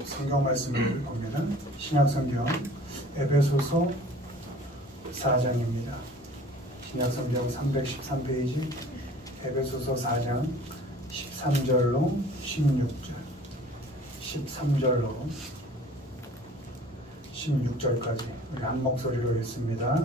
성경 말씀을 보면은 신약성경 에베소서 4장입니다. 신약성경 313페이지 에베소서 4장 13절로 16절 13절로 16절까지 우리 한 목소리로 읽습니다.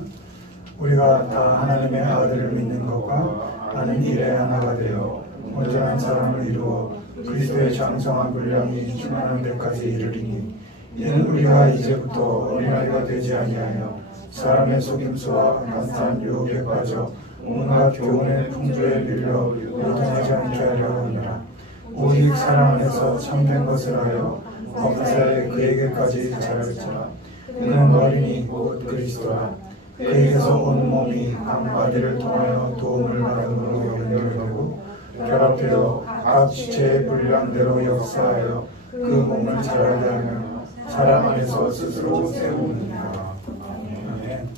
우리가 다 하나님의 아들을 믿는 것과 아는 일에 하나가 되어 온전한 사람을 이루어 그리스도의 장성한 분량이 충만한 데까지 이르리니 이는 우리가 이제부터 어린아이가 되지 아니하여 사람의 속임수와 간사한 유혹에 빠져 온갖 교훈의 풍조에 밀려 요동하지 않게 하려 하느라 오직 사랑 안에서 참된 것을 하여 범사에 그에게까지 자랄지라. 그는 머리니 곧 그리스도라. 그에게서 온 몸이 각 마디를 통하여 도움을 받음으로 연결되고 결합되어 각 지체의 분량대로 역사하여 그 몸을 자라게 하며 사람 안에서 스스로 세우느니라. 아멘.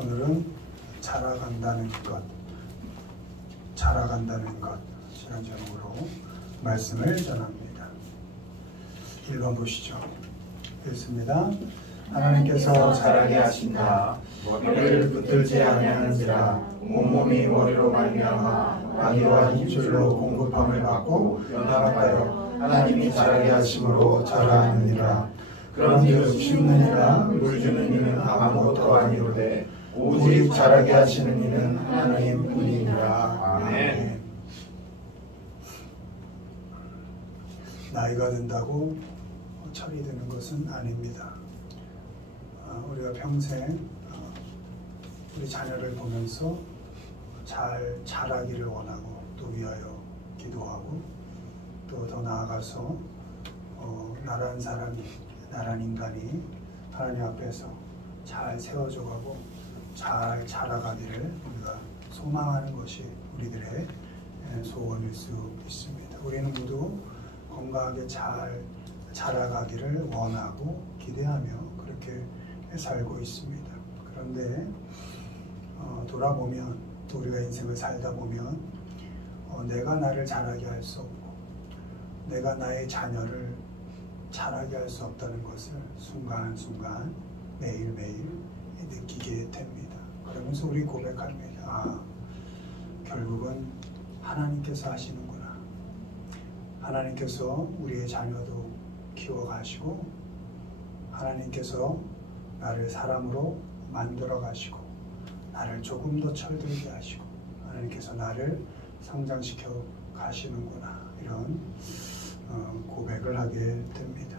오늘은 자라간다는 것, 시간 제목으로 말씀을 전합니다. 1번 보시죠. 읽습니다. 하나님께서 자라게 하신다. 머리를 붙들지 아니하는지라 온몸이 머리로 말미암아 아기와 힘줄로 공급함을 받고 연합하여 하나님이 자라게 하심으로 자라느니라. 그런즉 심는 이나 물 주는 이는 아무것도 아니로되 오직 자라게 하시는 이는 하나님 뿐이니라. 아멘. 나이가 든다고 철이 드는 것은 아닙니다. 우리가 평생 우리 자녀를 보면서 잘 자라기를 원하고 또 위하여 기도하고 또 더 나아가서 나란 사람이, 나란 인간이 하나님 앞에서 잘 세워져가고 잘 자라가기를 우리가 소망하는 것이 우리들의 소원일 수 있습니다. 우리는 모두 건강하게 잘 자라가기를 원하고 기대하며 그렇게 살고 있습니다. 그런데 돌아보면 또 우리가 인생을 살다 보면 내가 나를 자라게 할 수 없고 내가 나의 자녀를 자라게 할 수 없다는 것을 순간순간 매일매일 느끼게 됩니다. 그러면서 우리 고백합니다. 결국은 하나님께서 하시는구나. 하나님께서 우리의 자녀도 키워가시고 하나님께서 나를 사람으로 만들어 가시고 나를 조금 더 철들게 하시고 하나님께서 나를 성장시켜 가시는구나. 이런 고백을 하게 됩니다.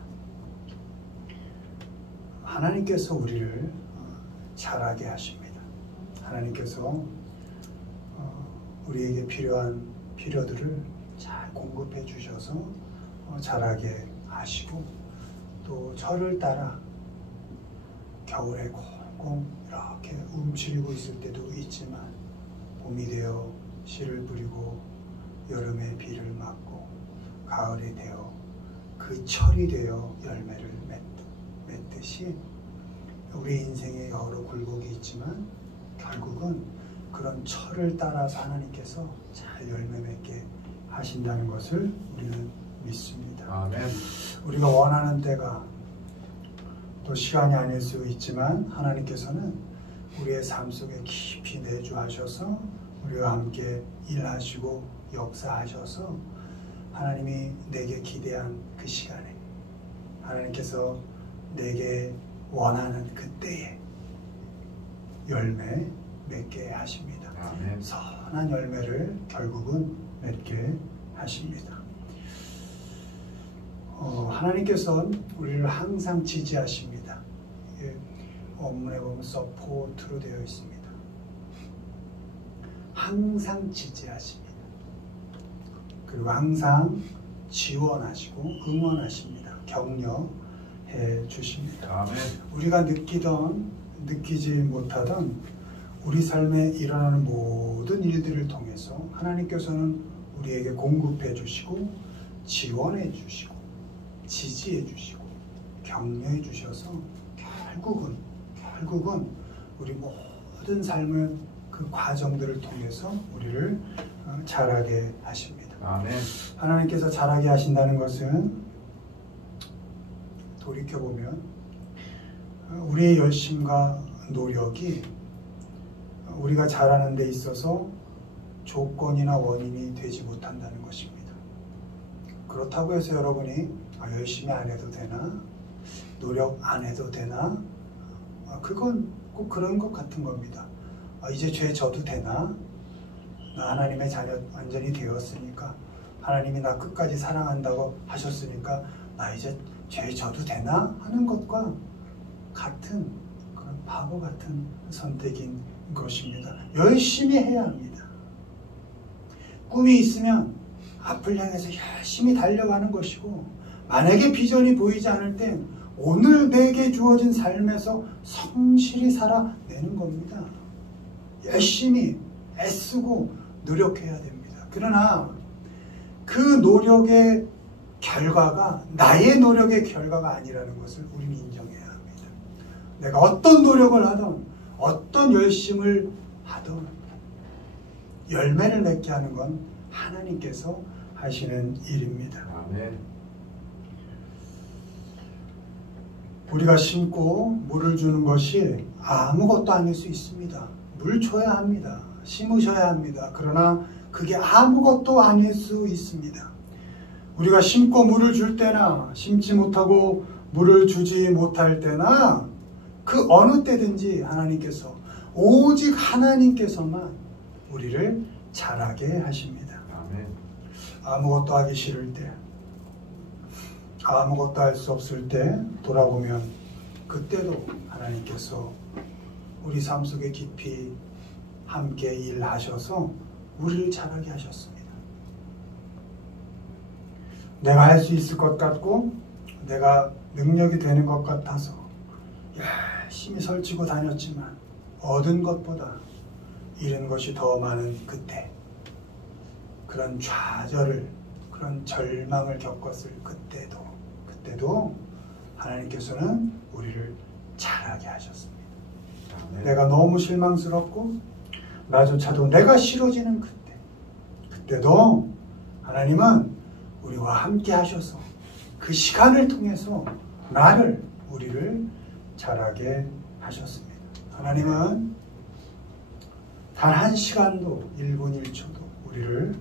하나님께서 우리를 자라게 하십니다. 하나님께서 우리에게 필요한 필요들을 잘 공급해 주셔서 자라게 하시고 또 철을 따라 겨울에 꽁꽁 이렇게 움츠리고 있을 때도 있지만 봄이 되어 씨를 뿌리고 여름에 비를 맞고 가을이 되어 그 철이 되어 열매를 맺듯이 우리 인생에 여러 굴곡이 있지만 결국은 그런 철을 따라서 하나님께서 잘 열매 맺게 하신다는 것을 우리는 믿습니다. 아멘. 우리가 원하는 때가 또 시간이 아닐 수 있지만 하나님께서는 우리의 삶 속에 깊이 내주하셔서 우리와 함께 일하시고 역사하셔서 하나님이 내게 기대한 그 시간에 하나님께서 내게 원하는 그때에 열매 맺게 하십니다. 아멘. 선한 열매를 결국은 맺게 하십니다. 하나님께서는 우리를 항상 지지하십니다. 원문에 보면 서포트로 되어 있습니다. 항상 지지하십니다. 그리고 항상 지원하시고 응원하십니다. 격려해 주십니다. 아멘. 우리가 느끼던 느끼지 못하던 우리 삶에 일어나는 모든 일들을 통해서 하나님께서는 우리에게 공급해 주시고 지원해 주시고 지지해 주시고 격려해 주셔서 결국은 우리 모든 삶을 그 과정들을 통해서 우리를 자라게 하십니다. 아멘. 하나님께서 자라게 하신다는 것은 돌이켜보면 우리의 열심과 노력이 우리가 잘하는 데 있어서 조건이나 원인이 되지 못한다는 것입니다. 그렇다고 해서 여러분이 열심히 안 해도 되나? 노력 안 해도 되나? 그건 꼭 그런 것 같은 겁니다. 이제 죄 져도 되나? 나 하나님의 자녀 완전히 되었으니까, 하나님이 나 끝까지 사랑한다고 하셨으니까 나 이제 죄 져도 되나? 하는 것과 같은 그런 바보 같은 선택인 것입니다. 열심히 해야 합니다. 꿈이 있으면 앞을 향해서 열심히 달려가는 것이고, 만약에 비전이 보이지 않을 땐 오늘 내게 주어진 삶에서 성실히 살아내는 겁니다. 열심히 애쓰고 노력해야 됩니다. 그러나 그 노력의 결과가 나의 노력의 결과가 아니라는 것을 우리는 인정해야 합니다. 내가 어떤 노력을 하든 어떤 열심을 하든 열매를 맺게 하는 건 하나님께서 하시는 일입니다. 아멘. 우리가 심고 물을 주는 것이 아무것도 아닐 수 있습니다. 물 줘야 합니다. 심으셔야 합니다. 그러나 그게 아무것도 아닐 수 있습니다. 우리가 심고 물을 줄 때나 심지 못하고 물을 주지 못할 때나 그 어느 때든지 하나님께서, 오직 하나님께서만 우리를 자라게 하십니다. 아멘. 아무것도 하기 싫을 때, 아무것도 할 수 없을 때 돌아보면 그때도 하나님께서 우리 삶 속에 깊이 함께 일하셔서 우리를 자라게 하셨습니다. 내가 할 수 있을 것 같고 내가 능력이 되는 것 같아서 열심히 설치고 다녔지만 얻은 것보다 잃은 것이 더 많은 그때, 그런 좌절을, 그런 절망을 겪었을 그때도 하나님께서는 우리를 자라게 하셨습니다. 아멘. 내가 너무 실망스럽고 나조차도 내가 싫어지는 그때도 하나님은 우리와 함께 하셔서 그 시간을 통해서 우리를 자라게 하셨습니다. 하나님은 단 한 시간도 1분 1초도 우리를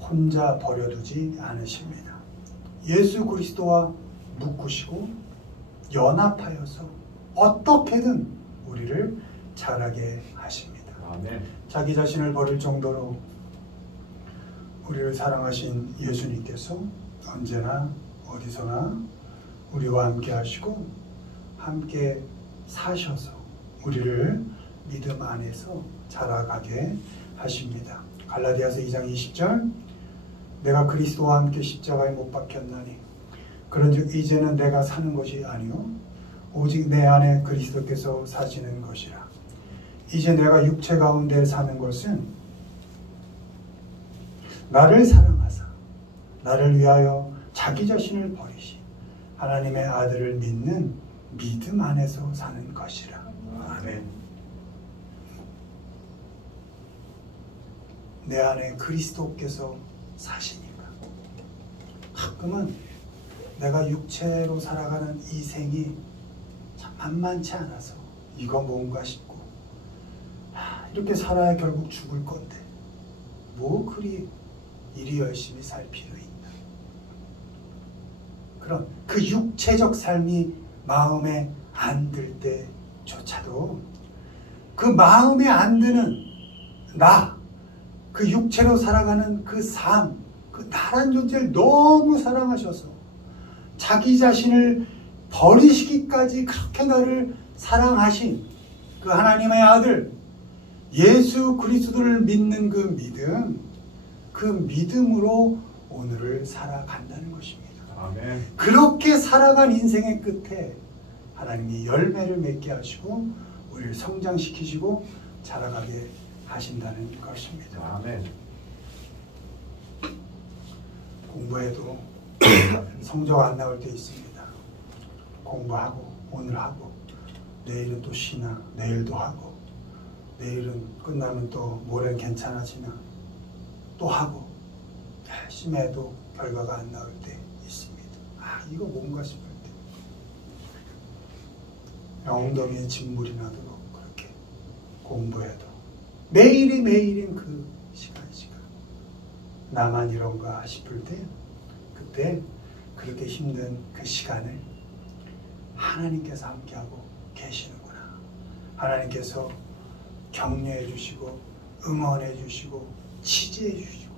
혼자 버려두지 않으십니다. 예수 그리스도와 묶으시고 연합하여서 어떻게든 우리를 자라게 하십니다. 아멘. 자기 자신을 버릴 정도로 우리를 사랑하신 예수님께서 언제나 어디서나 우리와 함께 하시고 함께 사셔서 우리를 믿음 안에서 자라가게 하십니다. 갈라디아서 2장 20절, 내가 그리스도와 함께 십자가에 못 박혔나니 그런즉 이제는 내가 사는 것이 아니요 오직 내 안에 그리스도께서 사시는 것이라. 이제 내가 육체 가운데 사는 것은 나를 사랑하사 나를 위하여 자기 자신을 버리시 하나님의 아들을 믿는 믿음 안에서 사는 것이라. 아멘. 내 안에 그리스도께서 사시니까. 가끔은 내가 육체로 살아가는 이 생이 참 만만치 않아서 이거 뭔가 싶고, 이렇게 살아야 결국 죽을 건데 뭐 그리 이리 열심히 살 필요 있나. 그럼 그 육체적 삶이 마음에 안 들 때조차도 그 마음에 안 드는 그 육체로 살아가는 그 삶, 그 나란 존재를 너무 사랑하셔서 자기 자신을 버리시기까지 그렇게 나를 사랑하신 그 하나님의 아들 예수 그리스도를 믿는 그 믿음으로 오늘을 살아간다는 것입니다. 아멘. 그렇게 살아간 인생의 끝에 하나님이 열매를 맺게 하시고 우리를 성장시키시고 자라가게 하신다는 것입니다. 아멘. 공부해도 성적 안 나올 때 있습니다. 공부하고 오늘 하고 내일은 또 쉬나, 내일도 하고 내일은 끝나면 또 모레는 괜찮아지나 또 하고 열심히 해도 결과가 안 나올 때 있습니다. 이거 뭔가 싶을 때 엉덩이에 진물이 나도록 그렇게 공부해도 매일이 매일인 그 시간 나만 이런가 싶을 때 그때 그렇게 힘든 그 시간을 하나님께서 함께하고 계시는구나. 하나님께서 격려해 주시고 응원해 주시고 지지해 주시고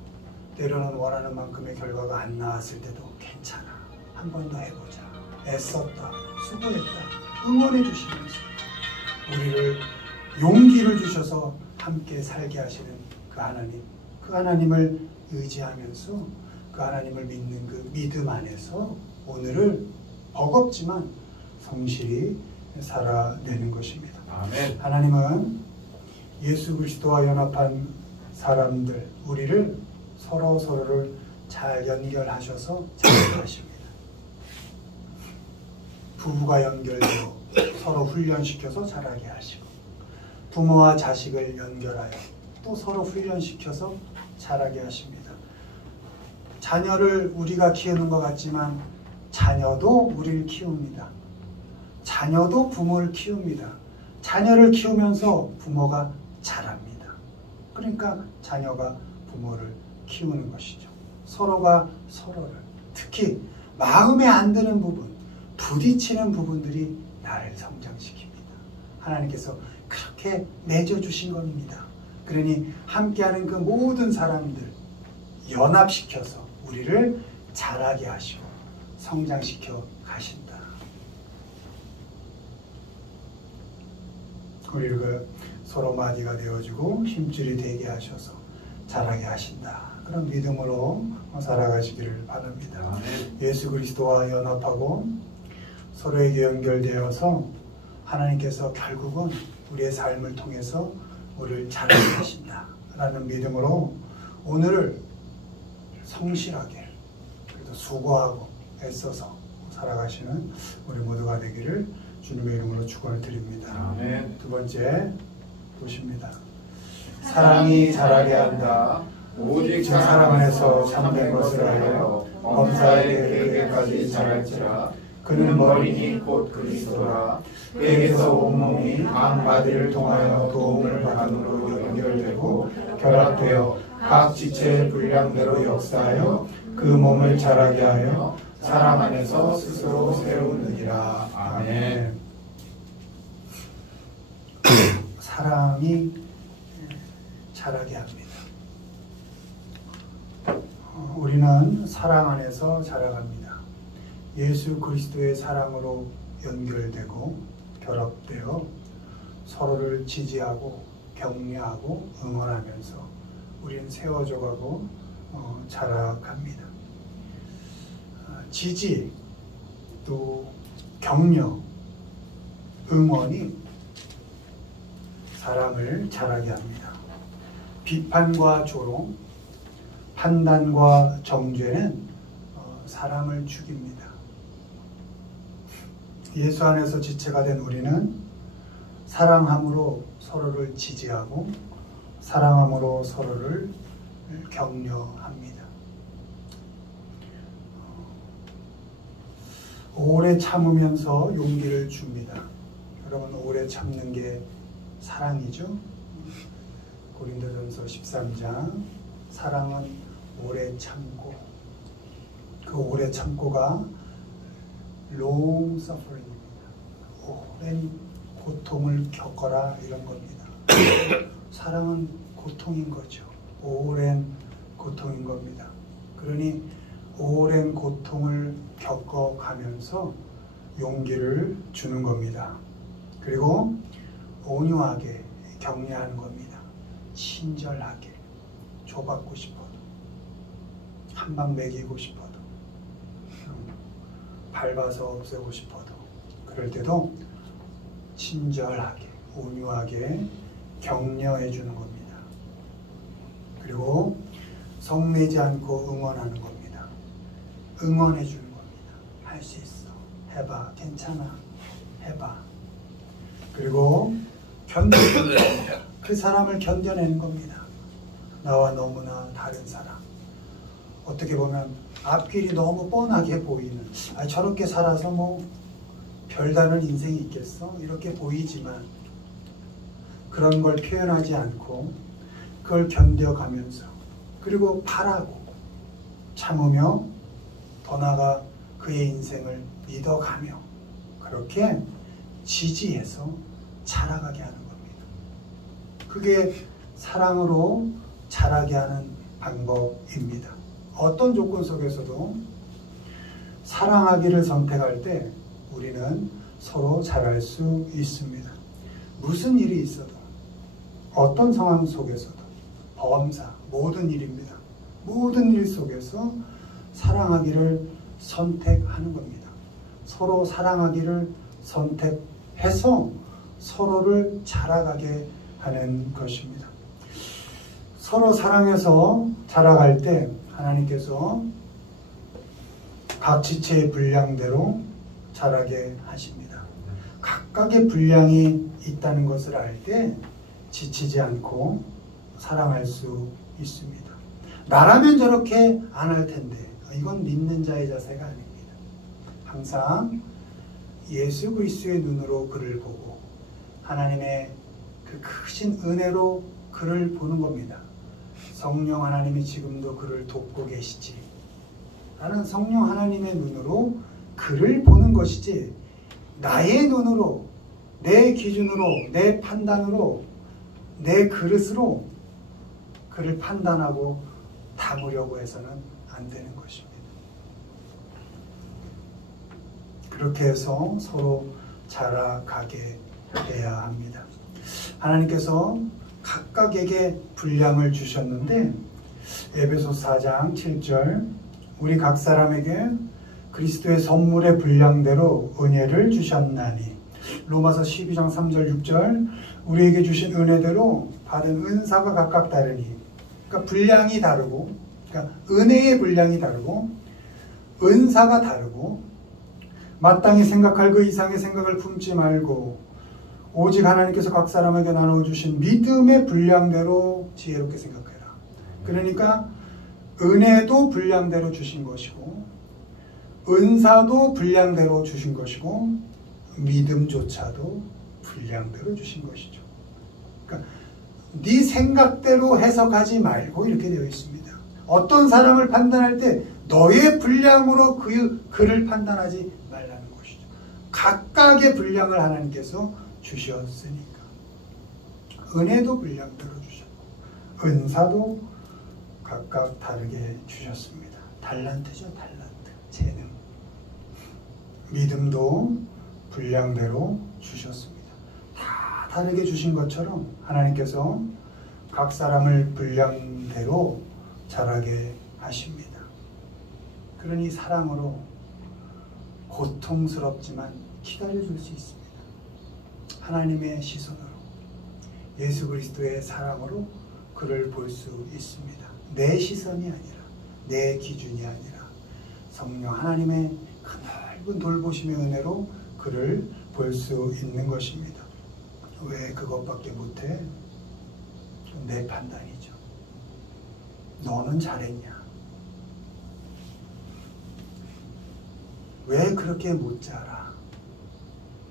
때로는 원하는 만큼의 결과가 안 나왔을 때도 괜찮아. 한 번 더 해보자. 애썼다. 수고했다. 응원해 주시면서 우리를 용기를 주셔서 함께 살게 하시는 그 하나님, 그 하나님을 의지하면서 그 하나님을 믿는 그 믿음 안에서 오늘을 버겁지만 성실히 살아내는 것입니다. 아멘. 하나님은 예수 그리스도와 연합한 사람들, 우리를 서로를 잘 연결하셔서 자라게 하십니다. 부부가 연결되어 서로 훈련시켜서 자라게 하시고 부모와 자식을 연결하여 또 서로 훈련시켜서 자라게 하십니다. 자녀를 우리가 키우는 것 같지만 자녀도 우리를 키웁니다. 자녀도 부모를 키웁니다. 자녀를 키우면서 부모가 자랍니다. 그러니까 자녀가 부모를 키우는 것이죠. 서로가 서로를, 특히 마음에 안 드는 부분, 부딪히는 부분들이 나를 성장시킵니다. 하나님께서 그렇게 맺어주신 겁니다. 그러니 함께하는 그 모든 사람들 연합시켜서 우리를 자라게 하시고 성장시켜 가신다. 우리를 그 서로 마디가 되어주고 힘줄이 되게 하셔서 자라게 하신다. 그런 믿음으로 살아가시기를 바랍니다. 예수 그리스도와 연합하고 서로에게 연결되어서 하나님께서 결국은 우리의 삶을 통해서 우리를 자라게 하신다 라는 믿음으로 오늘을 성실하게 그래도 수고하고 애써서 살아가시는 우리 모두가 되기를 주님의 이름으로 축원을 드립니다. 아멘. 두 번째 보십니다. 사랑이 자라게 한다. 오직 저 사랑 안에서 참된 것을 하여 범사에 그에게까지 자랄지라. 그는 머리니 곧 그리스도라. 그에게서 온몸이 각 마디를 통하여 도움을 받음으로 연결되고 결합되어 각 지체의 분량대로 역사하여 그 몸을 자라게 하여 사랑 안에서 스스로 세우느니라. 아멘. 사랑이 자라게 합니다. 우리는 사랑 안에서 자라갑니다. 예수 그리스도의 사랑으로 연결되고 결합되어 서로를 지지하고 격려하고 응원하면서 우리는 세워져가고 자라갑니다. 지지 또 격려, 응원이 사랑을 자라게 합니다. 비판과 조롱, 판단과 정죄는 사랑을 죽입니다. 예수 안에서 지체가 된 우리는 사랑함으로 서로를 지지하고 사랑함으로 서로를 격려합니다. 오래 참으면서 용기를 줍니다. 여러분, 오래 참는 게 사랑이죠? 고린도전서 13장 사랑은 오래 참고, 그 오래 참고가 long suffering입니다. 오랜 고통을 겪어라 이런 겁니다. 사랑은 고통인 거죠. 오랜 고통인 겁니다. 그러니 오랜 고통을 겪어가면서 용기를 주는 겁니다. 그리고 온유하게 격려하는 겁니다. 친절하게 줘받고 싶어도, 한 방 먹이고 싶어도, 밟아서 없애고 싶어도, 그럴 때도 친절하게 온유하게 격려해 주는 겁니다. 그리고 성내지 않고 응원하는 겁니다. 응원해 주는 겁니다. 할 수 있어. 해봐. 괜찮아. 해봐. 그리고 견뎌내는 겁니다. 그 사람을 견뎌내는 겁니다. 나와 너무나 다른 사람. 어떻게 보면 앞길이 너무 뻔하게 보이는, 저렇게 살아서 뭐 별다른 인생이 있겠어? 이렇게 보이지만 그런 걸 표현하지 않고 그걸 견뎌가면서 그리고 바라고 참으며 더 나아가 그의 인생을 믿어가며 그렇게 지지해서 자라가게 하는 겁니다. 그게 사랑으로 자라게 하는 방법입니다. 어떤 조건 속에서도 사랑하기를 선택할 때 우리는 서로 자랄 수 있습니다. 무슨 일이 있어도 어떤 상황 속에서도 범사 모든 일입니다. 모든 일 속에서 사랑하기를 선택하는 겁니다. 서로 사랑하기를 선택해서 서로를 자라가게 하는 것입니다. 서로 사랑해서 자라갈 때 하나님께서 각 지체의 분량대로 자라게 하십니다. 각각의 분량이 있다는 것을 알 때 지치지 않고 사랑할 수 있습니다. 나라면 저렇게 안 할 텐데 이건 믿는 자의 자세가 아닙니다. 항상 예수 그리스도의 눈으로 그를 보고 하나님의 그 크신 은혜로 그를 보는 겁니다. 성령 하나님이 지금도 그를 돕고 계시지. 나는 성령 하나님의 눈으로 그를 보는 것이지 나의 눈으로 내 기준으로 내 판단으로 내 그릇으로 그를 판단하고 담으려고 해서는 안 되는 것입니다. 그렇게 해서 서로 자라가게 해야 합니다. 하나님께서 각각에게 분량을 주셨는데 에베소서 4장 7절 우리 각 사람에게 그리스도의 선물의 분량대로 은혜를 주셨나니 로마서 12장 3절 6절 우리에게 주신 은혜대로 받은 은사가 각각 다르니 그러니까 분량이 다르고 그러니까 은혜의 분량이 다르고 은사가 다르고 마땅히 생각할 그 이상의 생각을 품지 말고 오직 하나님께서 각 사람에게 나눠주신 믿음의 분량대로 지혜롭게 생각해라. 그러니까 은혜도 분량대로 주신 것이고 은사도 분량대로 주신 것이고 믿음조차도 분량대로 주신 것이죠. 그러니까 네 생각대로 해석하지 말고 이렇게 되어 있습니다. 어떤 사람을 판단할 때 너의 분량으로 그를 판단하지 말라는 것이죠. 각각의 분량을 하나님께서 주셨으니까 은혜도 분량대로 주셨고 은사도 각각 다르게 주셨습니다. 달란트죠. 달란트, 재능. 믿음도 분량대로 주셨습니다. 다 다르게 주신 것처럼 하나님께서 각 사람을 분량대로 자라게 하십니다. 그러니 사랑으로 고통스럽지만 기다려줄 수 있습니다. 하나님의 시선으로 예수 그리스도의 사랑으로 그를 볼 수 있습니다. 내 시선이 아니라 내 기준이 아니라 성령 하나님의 그 넓은 돌보심의 은혜로 그를 볼 수 있는 것입니다. 왜 그것밖에 못해? 내 판단이죠. 너는 잘했냐? 왜 그렇게 못 자라?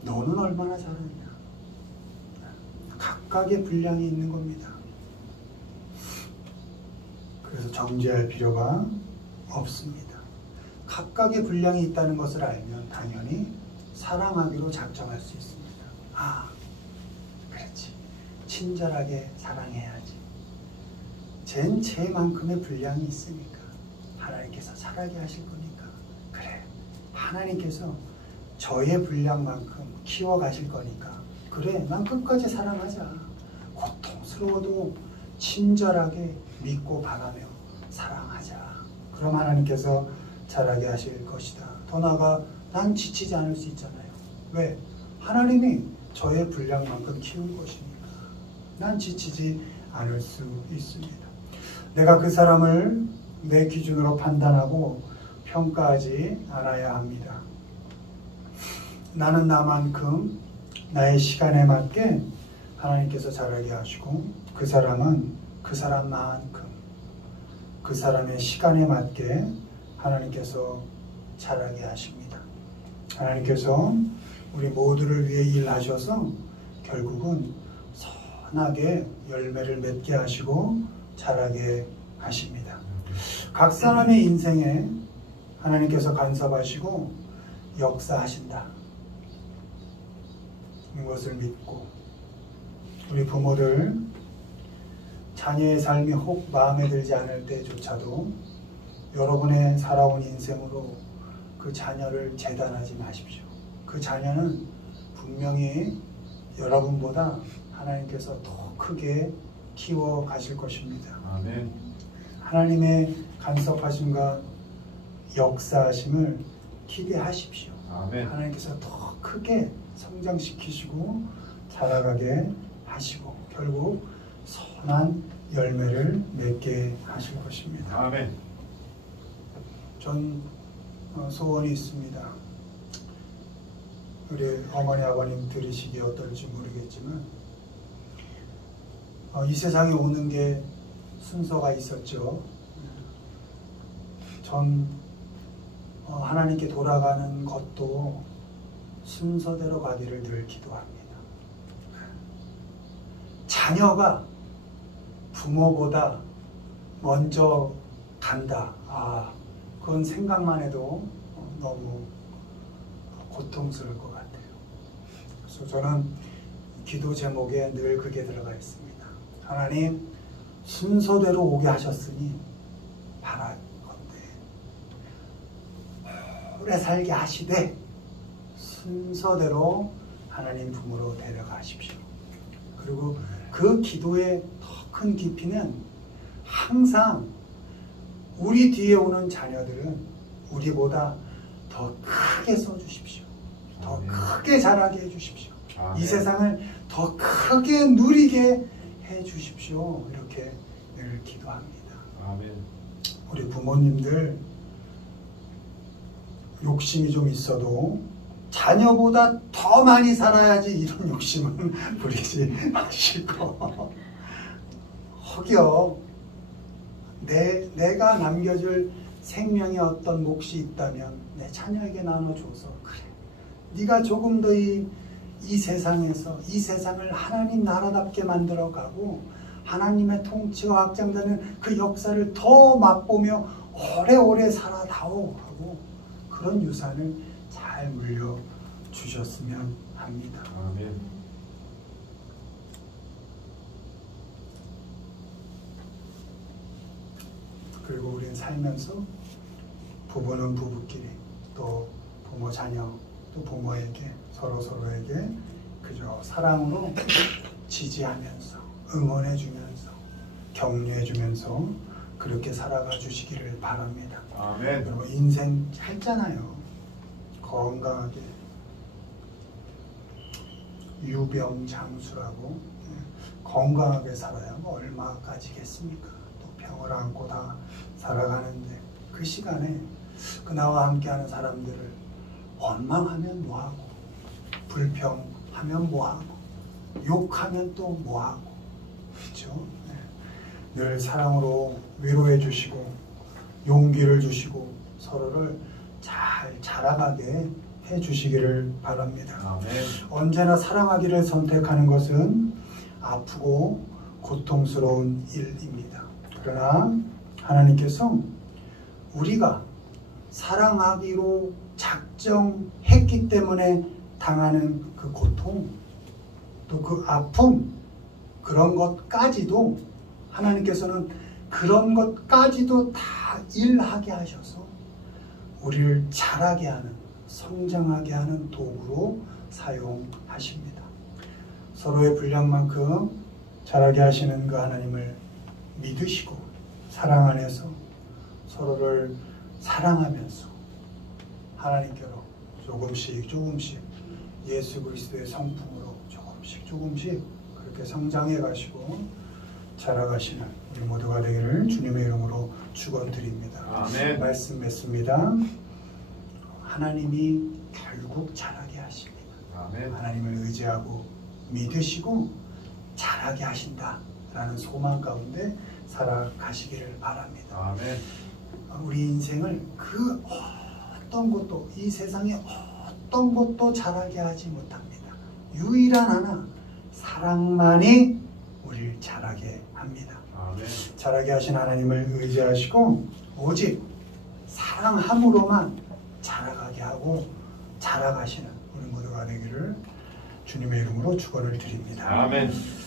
너는 얼마나 잘했냐? 각각의 분량이 있는 겁니다. 그래서 정죄할 필요가 없습니다. 각각의 분량이 있다는 것을 알면 당연히 사랑하기로 작정할 수 있습니다. 아, 그렇지. 친절하게 사랑해야지. 쟨 쟤만큼의 분량이 있으니까 하나님께서 잘하게 하실 거니까 그래. 하나님께서 저의 분량만큼 키워가실 거니까 그래. 난 끝까지 사랑하자. 고통스러워도 친절하게 믿고 바라며 사랑하자. 그럼 하나님께서 잘하게 하실 것이다. 더 나아가 난 지치지 않을 수 있잖아요. 왜? 하나님이 저의 분량만큼 키운 것이니까 난 지치지 않을 수 있습니다. 내가 그 사람을 내 기준으로 판단하고 평가하지 않아야 합니다. 나는 나만큼 나의 시간에 맞게 하나님께서 자라게 하시고 그 사람은 그 사람만큼 그 사람의 시간에 맞게 하나님께서 자라게 하십니다. 하나님께서 우리 모두를 위해 일하셔서 결국은 선하게 열매를 맺게 하시고 자라게 하십니다. 각 사람의 인생에 하나님께서 간섭하시고 역사하신다. 이것을 믿고 우리 부모들 자녀의 삶이 혹 마음에 들지 않을 때조차도 여러분의 살아온 인생으로 그 자녀를 재단하지 마십시오. 그 자녀는 분명히 여러분보다 하나님께서 더 크게 키워 가실 것입니다. 아멘. 하나님의 간섭하심과 역사하심을 기대하십시오. 아멘. 하나님께서 더 크게 성장시키시고 자라가게 하시고 결국 선한 열매를 맺게 하실 것입니다. 아멘. 전 소원이 있습니다. 우리 어머니 아버님 들으시기 어떨지 모르겠지만 이 세상에 오는 게 순서가 있었죠. 전 하나님께 돌아가는 것도 순서대로 가기를 늘 기도합니다. 자녀가 부모보다 먼저 간다. 그건 생각만 해도 너무 고통스러울 것 같아요. 그래서 저는 기도 제목에 늘 그게 들어가 있습니다. 하나님, 순서대로 오게 하셨으니 바라건대 오래 살게 하시되 순서대로 하나님 품으로 데려가십시오. 그리고 그 기도의 더 큰 깊이는 항상 우리 뒤에 오는 자녀들은 우리보다 더 크게 써주십시오. 더 크게 자라게 해주십시오. 이 세상을 더 크게 누리게 해주십시오. 이렇게 늘 기도합니다. 아멘. 우리 부모님들 욕심이 좀 있어도 자녀보다 더 많이 살아야지 이런 욕심은 부리지 마시고 혹여 내가 남겨줄 생명의 어떤 몫이 있다면 내 자녀에게 나눠줘서 그래 네가 조금 더 이 세상에서 이 세상을 하나님 나라답게 만들어가고 하나님의 통치가 확장되는 그 역사를 더 맛보며 오래오래 살아다오 하고 그런 유산을 잘 물려주셨으면 합니다. 아멘. 그리고 우리는 살면서 부부는 부부끼리 또 부모 자녀 또 부모에게 서로에게 그저 사랑으로 지지하면서 응원해주면서 격려해주면서 그렇게 살아가 주시기를 바랍니다. 아멘. 여러분 인생 짧잖아요. 건강하게 유병장수라고 건강하게 살아야 뭐 얼마까지겠습니까? 또 병을 안고 다 살아가는데 그 시간에 그 나와 함께하는 사람들을 원망하면 뭐하고 불평하면 뭐하고 욕하면 또 뭐하고 그렇죠? 늘 사랑으로 위로해 주시고 용기를 주시고 서로를 잘 자라가게 해 주시기를 바랍니다. 아멘. 언제나 사랑하기를 선택하는 것은 아프고 고통스러운 일입니다. 그러나 하나님께서 우리가 사랑하기로 작정했기 때문에 당하는 그 고통 또 그 아픔 그런 것까지도 하나님께서는 그런 것까지도 다 일하게 하셔서 우리를 자라게 하는 성장하게 하는 도구로 사용하십니다. 서로의 분량만큼 자라게 하시는 그 하나님을 믿으시고 사랑 안에서 서로를 사랑하면서 하나님께로 조금씩 예수 그리스도의 성품으로 조금씩 그렇게 성장해 가시고 자라가시는 우리 모두가 되기를 주님의 이름으로 축원드립니다. 아멘. 말씀 맺습니다. 하나님이 결국 자라게 하십니다. 아멘. 하나님을 의지하고 믿으시고 자라게 하신다라는 소망 가운데 살아가시기를 바랍니다. 아멘. 우리 인생을 그 어떤 것도 이 세상의 어떤 것도 자라게 하지 못합니다. 유일한 하나, 사랑만이 우리를 자라게 합니다. 아멘. 자라게 하신 하나님을 의지하시고 오직 사랑함으로만 자라가게 하고 자라가시는 우리 모두가 되기를 주님의 이름으로 축원을 드립니다. 아멘.